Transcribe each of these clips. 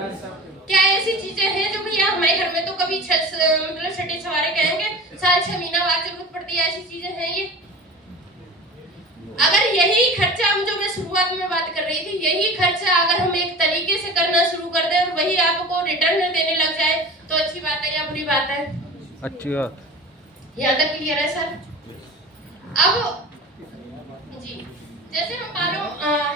क्या ऐसी चीजें हैं जो भैया हमारे घर में तो कभी मतलब छठे छवारे कहेंगे साल 6 महीना बाद जरूरत पड़ती है, ऐसी चीजें हैं ये। अगर यही खर्चा हम जो मैं शुरुआत में बात कर रही थी, यही खर्चा अगर हम एक तरीके से करना शुरू कर दें और वही आपको रिटर्न देने लग जाए तो अच्छी बात है या बुरी बात है? अच्छी बात। यहाँ तक क्लियर है सर? अब जी, जैसे हम बालों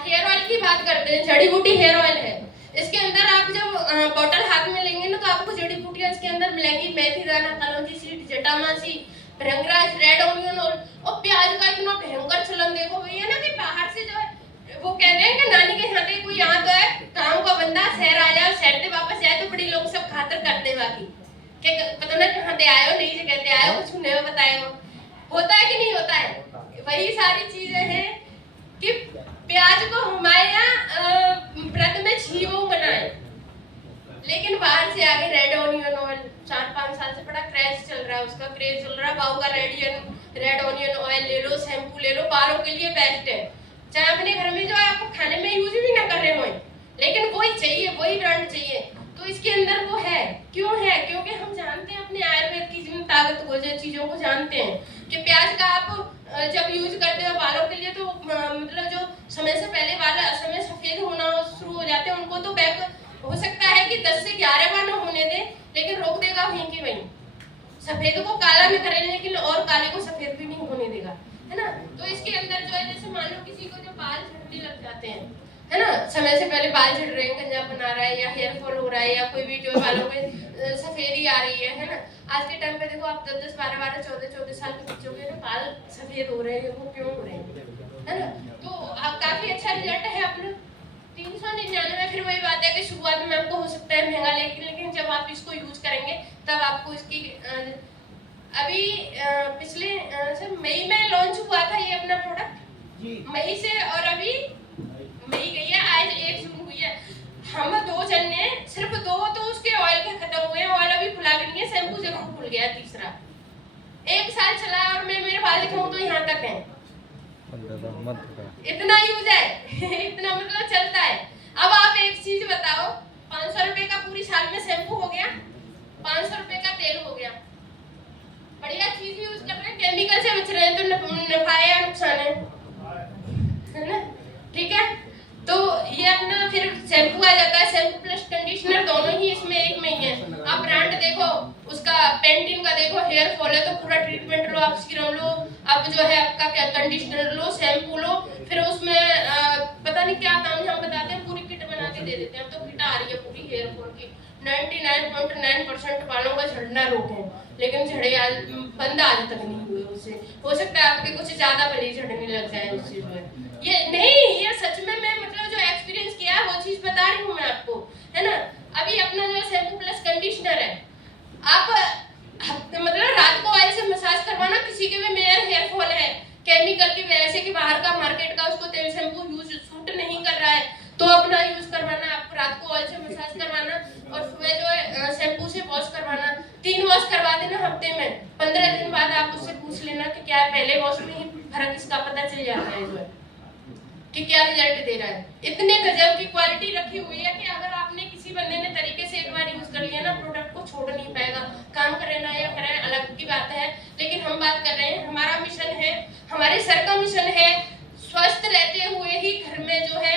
हेयर ऑयल की बात करते हैं, जड़ी बूटी हेयर ऑयल है। इसके अंदर आप जब बॉटल हाथ में लेंगे ना तो आपको जड़ी बूटियां इसके अंदर मिलेंगी। मेथी दाना, कलौंजी सीड, जटामासी, भृंगराज, रेड ऑनियन और प्याज का इतना भयंकर चलन देखो भैया ना कि बाहर से जो है वो कहते हैं कि नानी के यहाँ कोई यहाँ तो है गाँव का बंदा शहर आ जाए, शहर से वापस जाए तो बड़ी लोग सब खातर करते बाकी के पता ना कहाँ से आए हो, नई जगह से आए हो, कुछ नहीं बताए हो। होता है कि नहीं होता है? वही सारी चीजें हैं कि प्याज को हमारे यहाँ व्रत में छीओ बनाए, लेकिन बाहर से आगे रेड ऑनियन ऑयल 4-5 साल से बड़ा क्रेज चल रहा है, उसका क्रेज चल रहा है। बाऊ का रेड ऑनियन ऑयल ले लो, शैम्पू ले लो, बालों के लिए बेस्ट है। चाहे अपने घर में जो है आपको खाने में यूज भी ना कर रहे हो, लेकिन वही चाहिए, वही ब्रांड चाहिए। तो इसके अंदर वो है, क्यों है? क्योंकि हम जानते हैं अपने आयुर्वेद की जिन ताकत को, जो चीजों को जानते हैं कि प्याज का आप जब यूज करते हो बालों के लिए तो मतलब जो समय से पहले बाल समय सफेद होना शुरू हो जाते हैं उनको तो बैक हो सकता है कि 10 से 11 बार ना होने दे, लेकिन रोक देगा वहीं की वहीं। सफेद को काला में करे लेकिन और काले को सफेद भी नहीं होने देगा, है ना? तो इसके अंदर जो है जैसे मान लो किसी को जो बाल झड़ने लग जाते हैं, है ना, समय से पहले बाल झड़ रहे हैं, गंजा बना रहा है या हेयर फॉल हो रहा है या कोई भी जो बालों में सफेदी आ रही है ना? आज के टाइम पे देखो आप 10-10, 12-12, 14-14 साल के बच्चों के बाल सफेद हो रहे हैं, वो क्यों हो रहे हैं, है ना? तो काफी अच्छा रिजल्ट है अपना 399। फिर वही बात है कि शुरुआत में आपको हो सकता है महंगा, लेकिन जब आप इसको यूज करेंगे तब आपको इसकी अभी पिछले सर मई में लॉन्च हुआ था ये अपना प्रोडक्ट, मई से, और अभी मई गई है, आज 1 जून हुई है। हम 2 जन ने सिर्फ 2 तो उसके ऑयल के खत्म हुए हैं, ऑयल अभी खुला भी नहीं है, शैम्पू जरूर खुल गया तीसरा। 1 साल चला और मैं मेरे बाल दिखाऊं तो यहाँ तक है, इतना यूज है इतना मतलब चलता है। अब आप एक चीज बताओ, 500 रुपए का पूरी साल में शैम्पू हो गया, 500 रुपए का तेल हो गया, बढ़िया चीज यूज कर रहे हैं, केमिकल से बच रहे हैं, तो नफा है या नुकसान है ना? ठीक है, तो ये अपना फिर शैम्पू आ जाता है, शैम्पू प्लस कंडीशनर दोनों ही इसमें एक में ही है। आप ब्रांड देखो उसका, पेंटिन का देखो, हेयर फॉल है तो पूरा ट्रीटमेंट लो, आप सीरम लो, अब जो है आपका क्या कंडीशनर लो, शैम्पू लो, फिर उसमें पता नहीं क्या काम हम बताते हैं, पूरी किट बना के दे देते हैं। अब तो किट आ रही है पूरी हेयर फॉल की, 99.9% बालों का झड़ना रोके, लेकिन झड़े बंद आज तक नहीं हुए उससे। हो सकता है आपके कुछ ज्यादा भले झड़ने लग जाए उससे, जो है ये नहीं, ये सच में मैं मतलब जो एक्सपीरियंस किया है वो चीज बता रही हूँ मैं आपको, है ना? अभी अपना जो शैम्पू प्लस कंडीशनर है, आप मतलब रात को ऑयल से मसाज करवाना, किसी के भी मेयर हेयर फॉल है केमिकल की वजह से कि बाहर का मार्केट का उसको तेल शैम्पू यूज सूट नहीं कर रहा है, तो अपना यूज करवाना, आपको रात को ऑयल से मसाज करवाना और सुबह जो है शैम्पू से वॉश करवाना। 3 वॉश करवा देना हफ्ते में, 15 दिन बाद आप उससे पूछ लेना कि क्या पहले वॉश में ही फर्क इसका पता चल जाता है जो है कि क्या रिजल्ट दे रहा है। इतने गजब की क्वालिटी रखी हुई है कि अगर आपने किसी बंदे ने तरीके से एक बार यूज कर लिया ना, प्रोडक्ट को छोड़ नहीं पाएगा। काम करे ना या करे अलग की बात है, लेकिन हम बात कर रहे हैं, हमारा मिशन है, हमारे सर का मिशन है स्वस्थ रहते हुए ही घर में जो है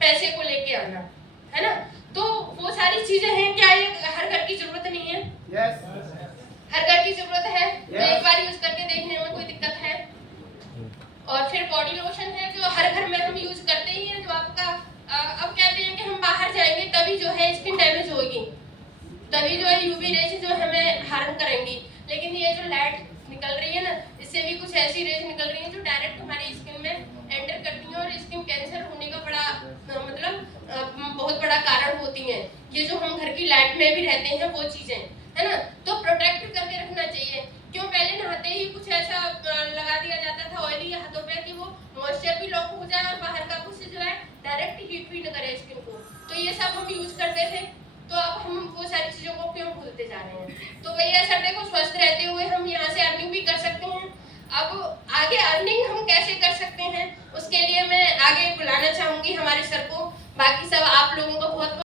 पैसे को लेके आना, है ना? तो वो सारी चीजें हैं, क्या ये हर घर की जरूरत नहीं है? हर घर की जरूरत है, तो एक बार यूज करके देखने में कोई दिक्कत है? और फिर बॉडी लोशन है जो हर घर में हम यूज करते ही हैं, जो आपका अब कहते हैं कि हम बाहर जाएंगे तभी जो है स्किन डैमेज होगी, तभी जो है यूवी रेज जो हमें हार्म करेंगी, लेकिन ये जो लाइट निकल रही है ना, इससे भी कुछ ऐसी रेज निकल रही है जो डायरेक्ट हमारी स्किन में एंटर करती हैं और स्किन कैंसर होने का बड़ा मतलब बहुत बड़ा कारण होती हैं। ये जो हम घर की लाइट में भी रहते हैं वो चीजें, है ना? तो प्रोटेक्ट करके रखना चाहिए। क्यों पहले नहाते ही कुछ ऐसा लगा दिया जाता था ऑयली हाथों पे कि वो मॉइस्चर भी लॉक हो जाए और बाहर का कुछ जो है डायरेक्ट हीट भी न करे स्किन को, तो ये सब हम यूज करते थे। तो अब हम वो सारी चीजों को क्यों भूलते जा रहे हैं? तो भैया सर देखो, स्वस्थ रहते हुए हम यहाँ से अर्निंग भी कर सकते हैं। अब आगे अर्निंग हम कैसे कर सकते हैं उसके लिए मैं आगे बुलाना चाहूंगी हमारे सर को। बाकी सब आप लोगों को बहुत